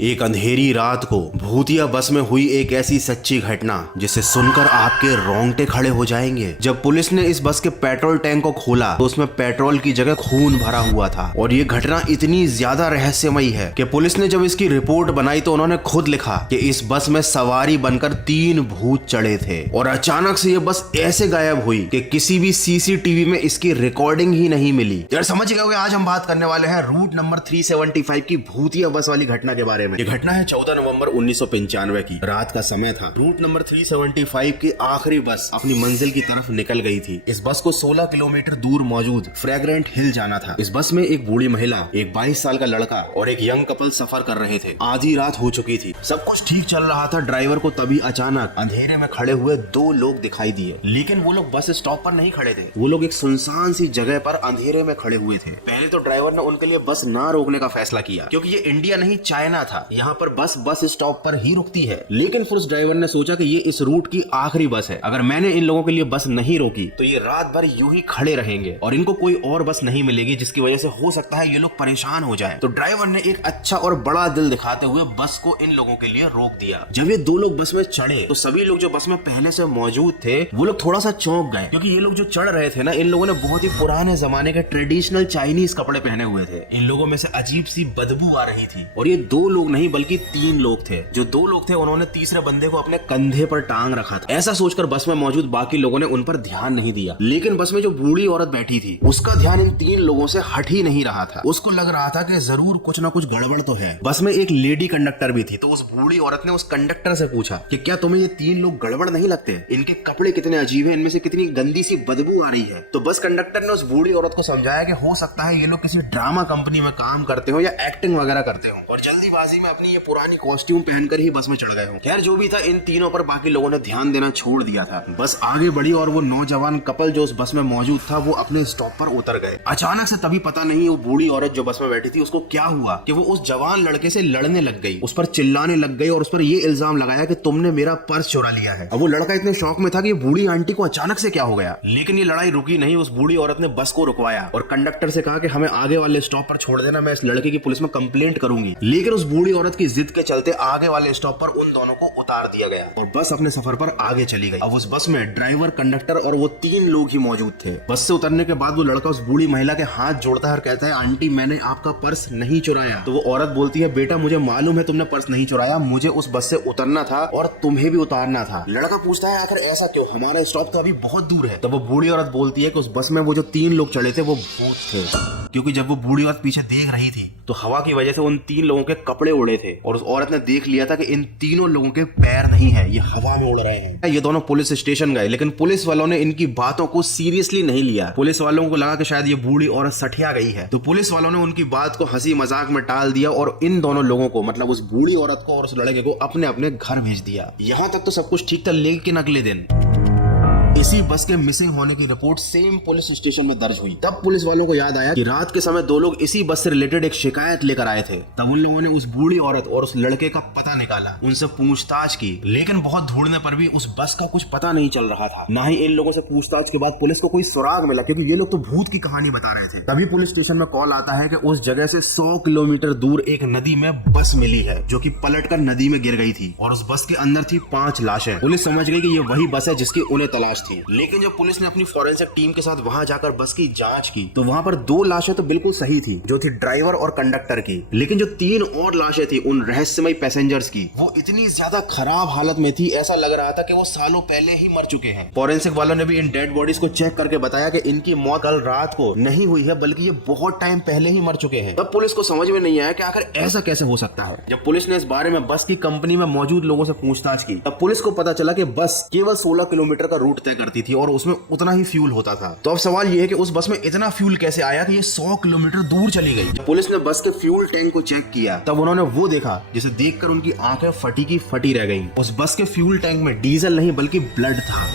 एक अंधेरी रात को भूतिया बस में हुई एक ऐसी सच्ची घटना जिसे सुनकर आपके रोंगटे खड़े हो जाएंगे। जब पुलिस ने इस बस के पेट्रोल टैंक को खोला तो उसमें पेट्रोल की जगह खून भरा हुआ था और ये घटना इतनी ज्यादा रहस्यमयी है कि पुलिस ने जब इसकी रिपोर्ट बनाई तो उन्होंने खुद लिखा कि इस बस में सवारी बनकर 3 भूत चढ़े थे और अचानक से ये बस ऐसे गायब हुई कि किसी भी सीसीटीवी में इसकी रिकॉर्डिंग ही नहीं मिली। यार समझ गए, आज हम बात करने वाले हैं रूट नंबर 375 की भूतिया बस वाली घटना के बारे में। ये घटना है 14 नवंबर 1995 की। रात का समय था। रूट नंबर 375 की आखिरी बस अपनी मंजिल की तरफ निकल गई थी। इस बस को 16 किलोमीटर दूर मौजूद फ्रेग्रेंट हिल जाना था। इस बस में एक बूढ़ी महिला, एक 22 साल का लड़का और एक यंग कपल सफर कर रहे थे। आधी रात हो चुकी थी, सब कुछ ठीक चल रहा था। ड्राइवर को तभी अचानक अंधेरे में खड़े हुए 2 लोग दिखाई दिए, लेकिन वो लोग बस स्टॉप पर नहीं खड़े थे। वो लोग एक सुनसान सी जगह पर अंधेरे में खड़े हुए थे। पहले तो ड्राइवर ने उनके लिए बस ना रोकने का फैसला किया क्योंकि ये इंडिया नहीं चाइना था, यहाँ पर बस स्टॉप पर ही रुकती है। लेकिन फिर उस ड्राइवर ने सोचा कि ये इस रूट की आखिरी बस है, अगर मैंने इन लोगों के लिए बस नहीं रोकी तो ये रात भर यूं ही खड़े रहेंगे और इनको कोई और बस नहीं मिलेगी, जिसकी वजह से हो सकता है ये लोग परेशान हो जाएं। तो ड्राइवर ने एक अच्छा और बड़ा दिल दिखाते हुए बस को इन लोगों के लिए रोक दिया। जब ये 2 लोग बस में चढ़े तो सभी लोग जो बस में पहले से मौजूद थे वो लोग थोड़ा सा चौंक गए क्योंकि ये लोग जो चढ़ रहे थे ना, इन लोगों ने बहुत ही पुराने जमाने के ट्रेडिशनल चाइनीज कपड़े पहने हुए थे। इन लोगों में से अजीब सी बदबू आ रही थी और ये 2 लोग नहीं बल्कि 3 लोग थे। जो 2 लोग थे उन्होंने तीसरे बंदे को अपने कंधे पर टांग रखा था। ऐसा सोचकर बस में मौजूद बाकी लोगों ने उन पर ध्यान नहीं दिया, लेकिन बस में जो बूढ़ी औरत बैठी थी उसका ध्यान इन 3 लोगों से हट ही नहीं रहा था। उसको लग रहा था कि जरूर कुछ ना कुछ गड़बड़ तो है। बस में एक लेडी कंडक्टर भी थी, तो उस बूढ़ी औरत ने उस कंडक्टर से पूछा कि क्या तुम्हें ये 3 लोग गड़बड़ नहीं लगते? इनके कपड़े कितने अजीब है, इनमें से कितनी गंदी सी बदबू आ रही है। तो बस कंडक्टर ने उस बूढ़ी औरत को समझाया कि हो सकता है ये लोग किसी ड्रामा कंपनी में काम करते हो या एक्टिंग वगैरह करते हो और जल्दीबाजी में अपनी ये पुरानी कॉस्ट्यूम पहनकर ही बस में चढ़ गए हो। खैर जो भी था, इन तीनों पर बाकी लोगों ने ध्यान देना छोड़ दिया था। बस आगे बढ़ी और वो नौजवान कपल जो उस बस में मौजूद था वो अपने स्टॉप पर उतर गए। अचानक से तभी पता नहीं वो बूढ़ी औरत जो बस में बैठी थी उसको क्या हुआ कि वो उस जवान लड़के से लड़ने लग गई, उस पर चिल्लाने लग गई और उस पर ये इल्जाम लगाया कि तुमने मेरा पर्स चुरा लिया है। अब वो लड़का इतने शौक में था कि बूढ़ी आंटी को अचानक से क्या हो गया, लेकिन ये लड़ाई रुकी नहीं। उस बूढ़ी औरत ने बस को रुकवाया और कंडक्टर से कहा कि हमें आगे वाले स्टॉप पर छोड़ देना, मैं इस लड़के की पुलिस में कंप्लेंट करूंगी। लेकिन उस बूढ़ी औरत की जिद के चलते आगे वाले स्टॉप पर उन दोनों को उतार दिया गया और बस अपने सफर पर आगे चली गई। अब उस बस में ड्राइवर, कंडक्टर और वो 3 लोग ही मौजूद थे। बस से उतरने के बाद वो लड़का उस बूढ़ी महिला के हाथ जोड़ता है और कहता है, आंटी मैंने आपका पर्स नहीं चुराया। तो वो औरत बोलती है, बेटा मुझे मालूम है तुमने पर्स नहीं चुराया, मुझे उस बस से उतरना था और तुम्हें भी उतारना था। लड़का पूछता है, आखिर ऐसा क्यों, हमारा स्टॉप तो अभी बहुत दूर है। तो वो बूढ़ी औरत बोलती है कि उस बस में वो जो 3 लोग चढ़े थे वो भूत थे, क्योंकि जब वो बूढ़ी औरत पीछे देख रही थी तो हवा की वजह से उन 3 लोगों के कपड़े उड़े थे और उस औरत ने देख लिया था कि इन तीनों लोगों के पैर नहीं है, ये हवा में उड़ रहे हैं। ये दोनों पुलिस स्टेशन गए, लेकिन पुलिस वालों ने इनकी बातों को सीरियसली नहीं लिया। पुलिस वालों को लगा कि शायद ये बूढ़ी औरत सठिया गई है, तो पुलिस वालों ने उनकी बात को हंसी मजाक में टाल दिया और इन दोनों लोगों को, मतलब उस बूढ़ी औरत को और उस लड़के को, अपने अपने घर भेज दिया। यहां तक तो सब कुछ ठीक था, लेकिन अगले दिन इसी बस के मिसिंग होने की रिपोर्ट सेम पुलिस स्टेशन में दर्ज हुई। तब पुलिस वालों को याद आया कि रात के समय 2 लोग इसी बस से रिलेटेड एक शिकायत लेकर आए थे। तब उन लोगों ने उस बूढ़ी औरत और उस लड़के का पता निकाला, उनसे पूछताछ की, लेकिन बहुत ढूंढने पर भी उस बस का कुछ पता नहीं चल रहा था। ना ही इन लोगों से पूछताछ के बाद पुलिस को कोई सुराग मिला, क्योंकि ये लोग तो भूत की कहानी बता रहे थे। तभी पुलिस स्टेशन में कॉल आता है कि उस जगह से 100 किलोमीटर दूर एक नदी में बस मिली है जो कि पलटकर नदी में गिर गई थी और उस बस के अंदर थी 5 लाशें। पुलिस समझ गई कि ये वही बस है जिसकी उन्हें तलाश थी। लेकिन जब पुलिस ने अपनी फॉरेंसिक टीम के साथ वहां जाकर बस की जांच की तो वहां पर 2 लाशें तो बिल्कुल सही थी, जो थी ड्राइवर और कंडक्टर की, लेकिन जो 3 और लाशें थी उन रहस्यमयी पैसेंजर्स की, वो इतनी ज्यादा खराब हालत में थी, ऐसा लग रहा था कि वो सालों पहले ही मर चुके हैं। फॉरेंसिक वालों ने भी इन डेड बॉडीज को चेक करके बताया कि इनकी मौत कल रात को नहीं हुई है, बल्कि ये बहुत टाइम पहले ही मर चुके हैं। तब पुलिस को समझ में नहीं आया कि आखिर ऐसा कैसे हो सकता है। जब पुलिस ने इस बारे में बस की कंपनी में मौजूद लोगों से पूछताछ की तब पुलिस को पता चला कि बस केवल 16 किलोमीटर का रूट तय करती थी और उसमें उतना ही फ्यूल होता था। तो अब सवाल यह है कि उस बस में इतना फ्यूल कैसे आया कि ये 100 किलोमीटर दूर चली गई। जब पुलिस ने बस के फ्यूल टैंक को चेक किया तब उन्होंने वो देखा जिसे देखकर उनकी आंखें फटी की फटी रह गईं। उस बस के फ्यूल टैंक में डीजल नहीं बल्कि ब्लड था।